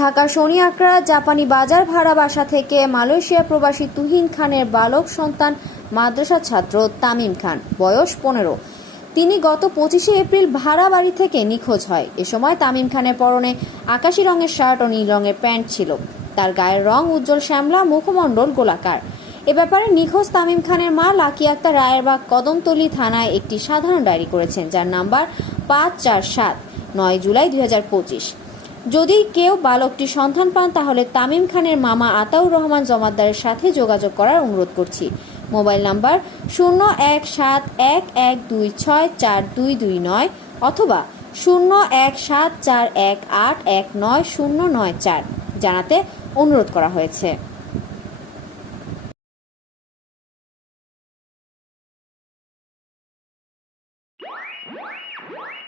ঢাকার শনি আকরা জাপানি বাজার ভাড়া বাসা থেকে মালয়েশিয়া প্রবাসী তুহিন খানের বালক সন্তান মাদ্রাসা ছাত্র তামিম খান, বয়স পনেরো। তিনি গত পঁচিশে এপ্রিল ভাড়া বাড়ি থেকে নিখোঁজ হয়। এ সময় তামিম খানের পরনে আকাশি রঙের শার্ট ও নীল রঙের প্যান্ট ছিল। তার গায়ের রং উজ্জ্বল শ্যামলা, মুখমণ্ডল গোলাকার। এ ব্যাপারে নিখোঁজ তামিম খানের মা লাকি আক্তার রায়েরবাগ কদমতলী থানায় একটি সাধারণ ডায়েরি করেছেন, যার নাম্বার পাঁচ চার সাত, নয় জুলাই দুই হাজার পঁচিশ। যদি কেউ বালকটি সন্ধান পান, তাহলে তামিম খানের মামা আতাউর রহমান জমাদ্দারের সাথে যোগাযোগ করার অনুরোধ করছি মোবাইল নাম্বার শূন্য এক সাত এক এক দুই ছয় চার দুই দুই নয় অথবা শূন্য এক সাত চার এক আট এক নয় শূন্য নয় চার জানাতে অনুরোধ করা হয়েছে What?